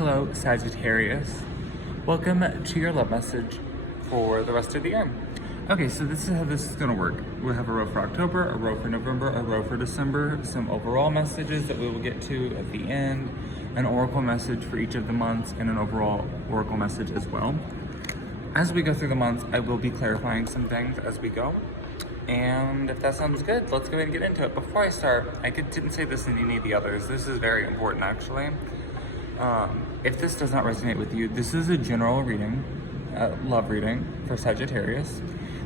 Hello, Sagittarius. Welcome to your love message for the rest of the year. Okay, so this is how this is gonna work. We'll have a row for October, a row for November, a row for December, some overall messages that we will get to at the end, an oracle message for each of the months, and an overall oracle message as well. As we go through the months, I will be clarifying some things as we go. And if that sounds good, let's go ahead and get into it. Before I start, didn't say this in any of the others. This is very important, actually. If this does not resonate with you, this is a general reading, love reading for Sagittarius.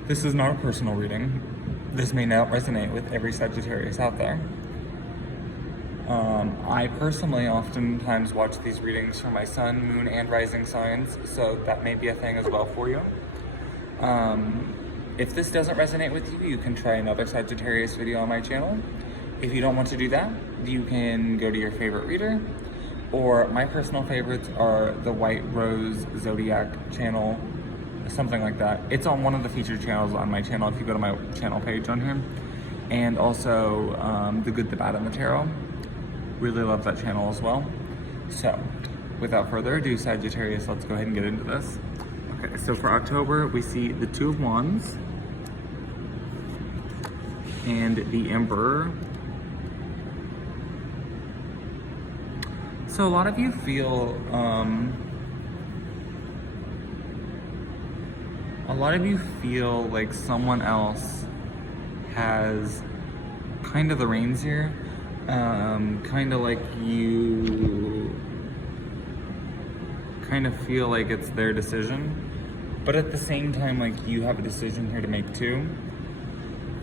This is not a personal reading. This may not resonate with every Sagittarius out there. I personally oftentimes watch these readings for my sun, moon, and rising signs, so that may be a thing as well for you. If this doesn't resonate with you, you can try another Sagittarius video on my channel. If you don't want to do that, you can go to your favorite reader, or my personal favorites are the White Rose Zodiac channel, something like that. It's on one of the featured channels on my channel if you go to my channel page on here. And also The Good, the Bad, and the Tarot. Really love that channel as well. So, without further ado, Sagittarius, let's go ahead and get into this. Okay, so for October, we see the Two of Wands and the Emperor. So a lot of you feel, like someone else has kind of the reins here. Kind of like you kind of feel like it's their decision, but at the same time, like you have a decision here to make too.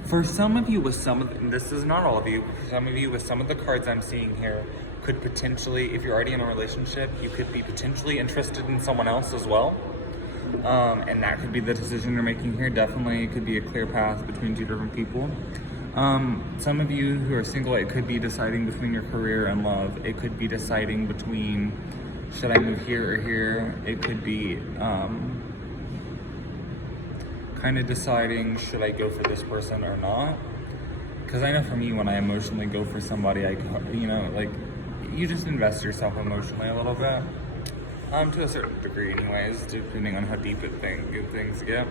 For some of you this is not all of you, for some of you with some of the cards I'm seeing here, could potentially, if you're already in a relationship, you could be potentially interested in someone else as well. And that could be the decision you're making here. Definitely could be a clear path between two different people. Some of you who are single, it could be deciding between your career and love. It could be deciding between, should I move here or here? It could be kind of deciding, should I go for this person or not? Because I know for me, when I emotionally go for somebody, you just invest yourself emotionally a little bit. To a certain degree anyways, depending on how deep things get.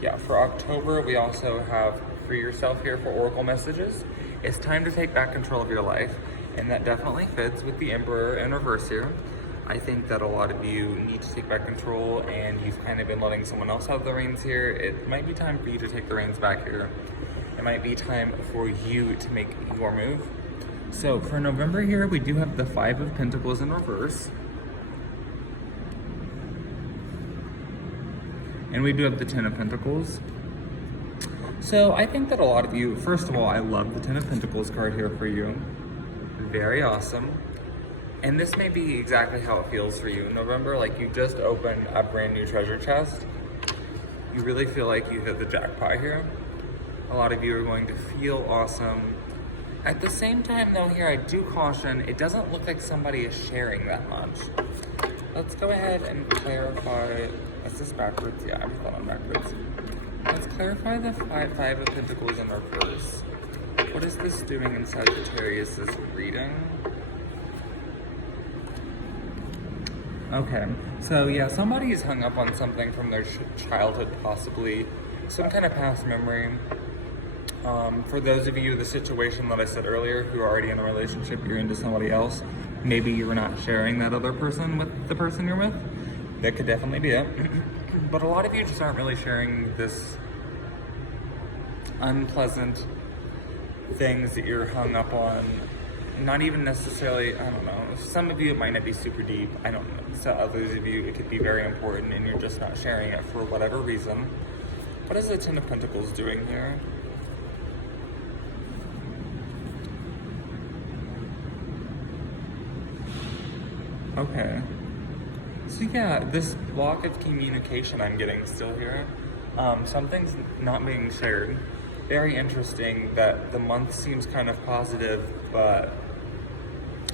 Yeah, for October, we also have Free Yourself here for oracle messages. It's time to take back control of your life, and that definitely fits with the Emperor in reverse here. I think that a lot of you need to take back control, and you've kind of been letting someone else have the reins here. It might be time for you to take the reins back here. It might be time for you to make your move. So for November here, we do have the Five of Pentacles in reverse. And we do have the Ten of Pentacles. So I think that a lot of you, first of all, I love the Ten of Pentacles card here for you. Very awesome. And this may be exactly how it feels for you in November, like you just opened a brand new treasure chest. You really feel like you hit the jackpot here. A lot of you are going to feel awesome. At the same time though here, I do caution, it doesn't look like somebody is sharing that much. Let's go ahead and clarify, is this backwards? Yeah, I'm going backwards. Let's clarify the Five of Pentacles in reverse. What is this doing in Sagittarius' reading? Okay, so yeah, somebody's hung up on something from their childhood, possibly some kind of past memory. For those of you, the situation that I said earlier, who are already in a relationship, you're into somebody else, maybe you were not sharing that other person with the person you're with. That could definitely be it. But a lot of you just aren't really sharing this unpleasant things that you're hung up on. Not even necessarily, I don't know. Some of you, it might not be super deep. I don't know. So others of you, it could be very important and you're just not sharing it for whatever reason. What is the Ten of Pentacles doing here? Okay. So yeah, this block of communication I'm getting still here. Something's not being shared. Very interesting that the month seems kind of positive, but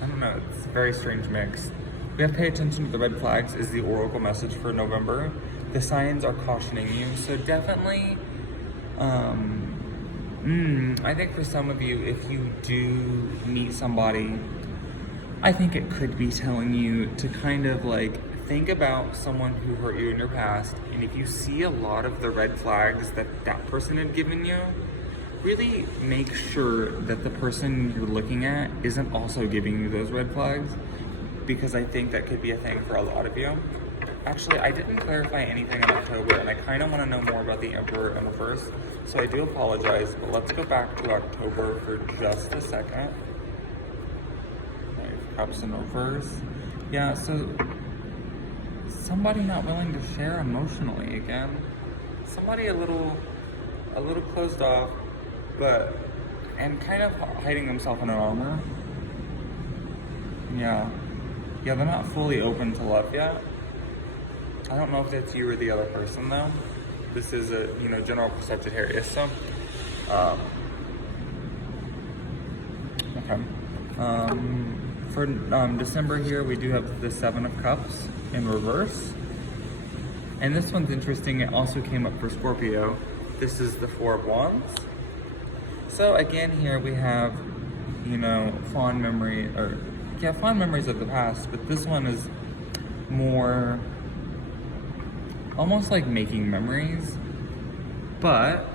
I don't know, it's a very strange mix. We have to pay attention to the red flags is the oracle message for November. The signs are cautioning you, so definitely, I think for some of you, if you do meet somebody I think it could be telling you to kind of like think about someone who hurt you in your past, and if you see a lot of the red flags that that person had given you, really make sure that the person you're looking at isn't also giving you those red flags, because I think that could be a thing for a lot of you. Actually, I didn't clarify anything in October, and I kind of want to know more about the Emperor in reverse, so I do apologize, but let's go back to October for just a second. Cups in reverse. Yeah, so somebody not willing to share emotionally again. Somebody a little closed off, and kind of hiding themselves in an armor. Yeah, they're not fully open to love yet. I don't know if that's you or the other person though. This is a, general Sagittarius, so. Okay. For December here, we do have the Seven of Cups in reverse. And this one's interesting. It also came up for Scorpio. This is the Four of Wands. So again, here we have, fond memories of the past, but this one is more almost like making memories, but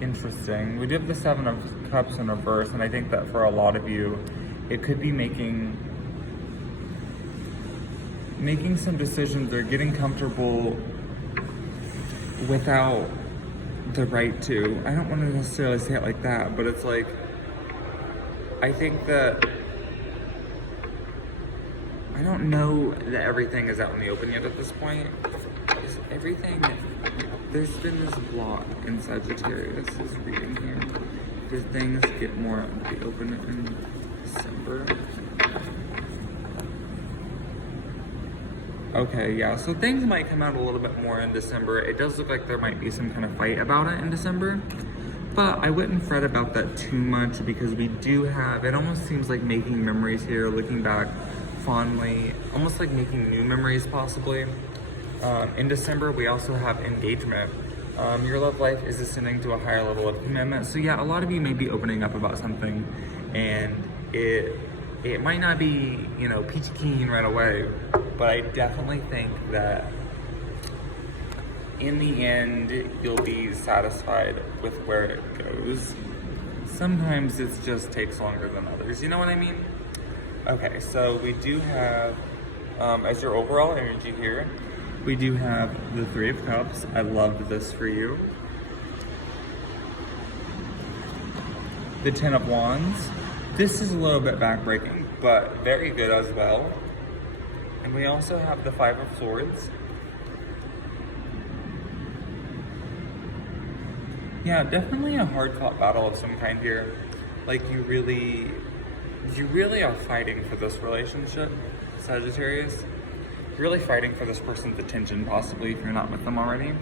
interesting. We did the Seven of Cups in reverse, and I think that for a lot of you, it could be making some decisions or getting comfortable without the right to. I don't want to necessarily say it like that, but it's like, I think that I don't know that everything is out in the open yet at this point. Is everything, there's been this block in Sagittarius is reading here. Did things get more out in the open in December? Okay, yeah, so things might come out a little bit more in December. It does look like there might be some kind of fight about it in December, but I wouldn't fret about that too much, because we do have, it almost seems like making memories here, looking back fondly, almost like making new memories possibly. In December, we also have engagement. Your love life is ascending to a higher level of commitment. So yeah, a lot of you may be opening up about something, and it might not be, peachy keen right away, but I definitely think that in the end, you'll be satisfied with where it goes. Sometimes it just takes longer than others, you know what I mean? Okay, so we do have, as your overall energy here, we do have the Three of Cups. I love this for you. The Ten of Wands. This is a little bit backbreaking, but very good as well. And we also have the Five of Swords. Yeah, definitely a hard-fought battle of some kind here. Like you really are fighting for this relationship, Sagittarius. You're really fighting for this person's attention, possibly, if you're not with them already.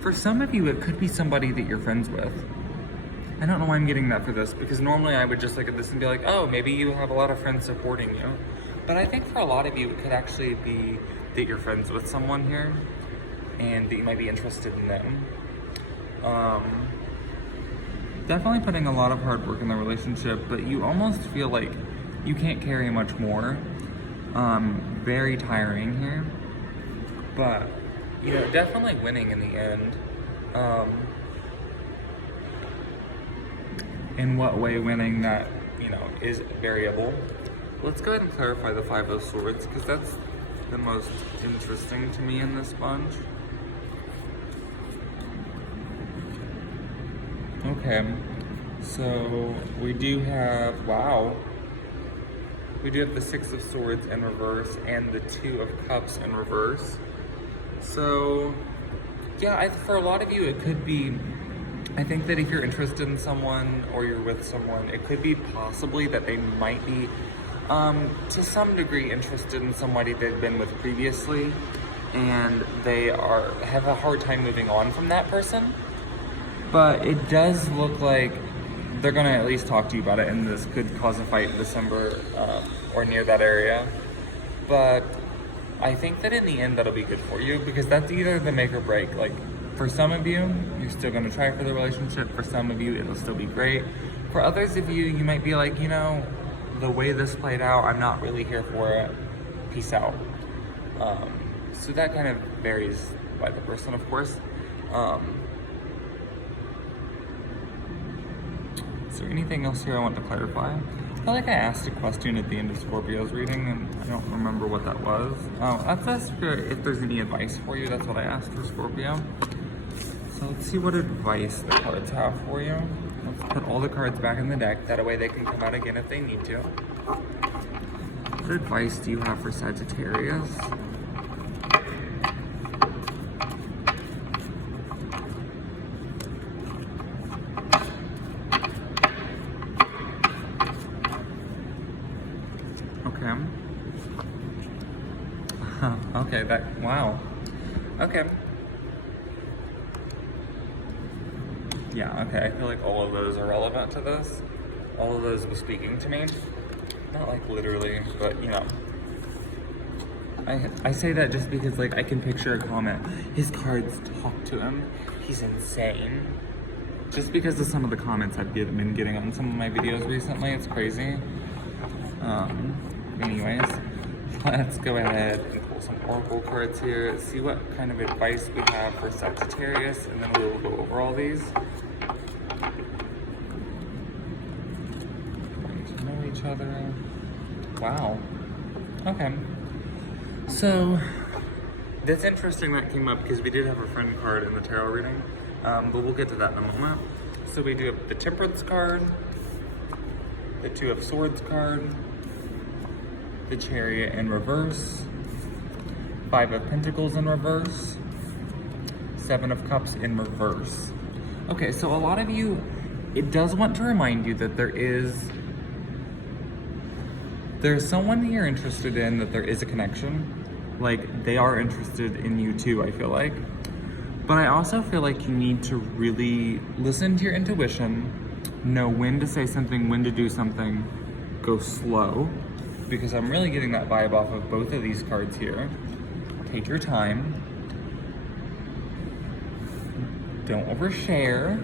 For some of you, it could be somebody that you're friends with. I don't know why I'm getting that for this, because normally I would just look at this and be like, oh, maybe you have a lot of friends supporting you. But I think for a lot of you, it could actually be that you're friends with someone here, and that you might be interested in them. Definitely putting a lot of hard work in the relationship, but you almost feel like you can't carry much more. Very tiring here, but definitely winning in the end. In what way winning, that is variable. Let's go ahead and clarify the Five of Swords, because that's the most interesting to me in this bunch. Okay, so we do have, wow. We do have the Six of Swords in reverse and the Two of Cups in reverse. So, yeah, for a lot of you, it could be, I think that if you're interested in someone or you're with someone, it could be possibly that they might be, to some degree, interested in somebody they've been with previously, and they have a hard time moving on from that person. But it does look like they're gonna at least talk to you about it, and this could cause a fight in December or near that area. But I think that in the end, that'll be good for you, because that's either the make or break. Like, For some of you, you're still gonna try for the relationship. For some of you, it'll still be great. For others of you, you might be like, you know, the way this played out, I'm not really here for it. Peace out. So that kind of varies by the person, of course. Is there anything else here I want to clarify? I feel like I asked a question at the end of Scorpio's reading, and I don't remember what that was. Oh, that's asked for if there's any advice for you. That's what I asked for Scorpio. So let's see what advice the cards have for you. Let's put all the cards back in the deck. That way they can come out again if they need to. What advice do you have for Sagittarius? Okay. Okay, wow. Okay. Yeah, okay, I feel like all of those are relevant to this. All of those were speaking to me. Not like literally, but you know. I say that just because like I can picture a comment. His cards talk to him. He's insane. Just because of some of the comments I've been getting on some of my videos recently, it's crazy. Anyways, let's go ahead and pull some oracle cards here, see what kind of advice we have for Sagittarius, and then we'll go over all these. Getting to know each other. Wow. Okay. So, that's interesting that came up because we did have a friend card in the tarot reading, but we'll get to that in a moment. So we do have the Temperance card, the Two of Swords card, the Chariot in reverse, Five of Pentacles in reverse, Seven of Cups in reverse. Okay, so a lot of you, it does want to remind you that there's someone that you're interested in, that there is a connection. Like, they are interested in you too, I feel like. But I also feel like you need to really listen to your intuition, know when to say something, when to do something, go slow. Because I'm really getting that vibe off of both of these cards here. Take your time. Don't overshare.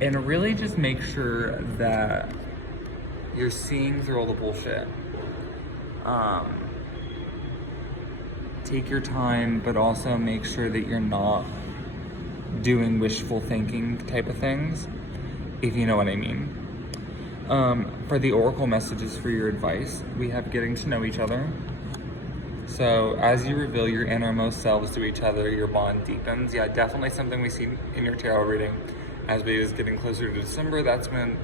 And really just make sure that you're seeing through all the bullshit. Take your time, but also make sure that you're not doing wishful thinking type of things, if you know what I mean. For the oracle messages for your advice, we have getting to know each other. So as you reveal your innermost selves to each other, your bond deepens. Yeah, definitely something we see in your tarot reading. As we is getting closer to December, that's when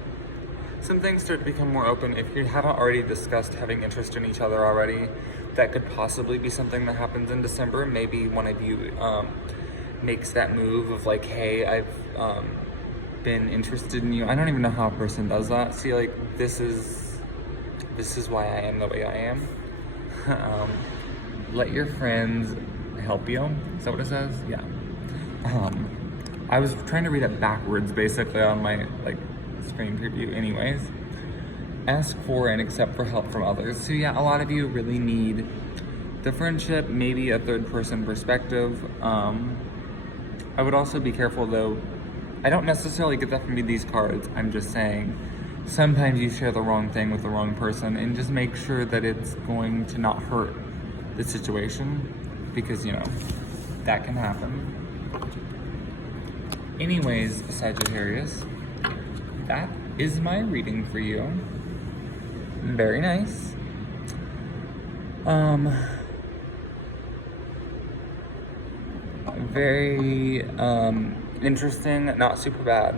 some things start to become more open. If you haven't already discussed having interest in each other already, that could possibly be something that happens in December. Maybe one of you makes that move of like, hey, I've been interested in you. I don't even know how a person does that. See, like, this is why I am the way I am. Let your friends help you. Is that what it says? Yeah. I was trying to read it backwards basically on my like screen preview anyways. Ask for and accept for help from others. So yeah, a lot of you really need the friendship, maybe a third person perspective. I would also be careful though. I don't necessarily get that from these cards. I'm just saying sometimes you share the wrong thing with the wrong person, and just make sure that it's going to not hurt the situation, because you know, that can happen. Anyways, Sagittarius, that is my reading for you. Very nice. Very interesting, not super bad.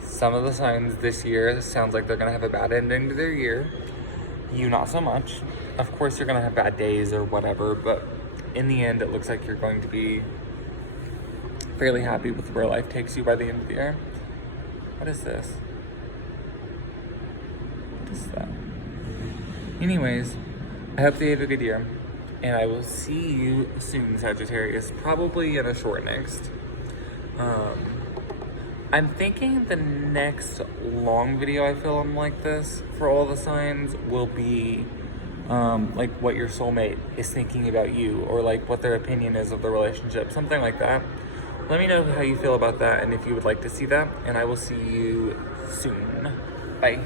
Some of the signs this year sounds like they're gonna have a bad ending to their year. You not so much. Of course you're gonna have bad days or whatever, but in the end it looks like you're going to be fairly happy with where life takes you by the end of the year. What is this? What is that? Anyways, I hope that you have a good year, and I will see you soon, Sagittarius, probably in a short next. I'm thinking the next long video I film like this for all the signs will be like what your soulmate is thinking about you, or like what their opinion is of the relationship, something like that. Let me know how you feel about that and if you would like to see that, and I will see you soon. Bye.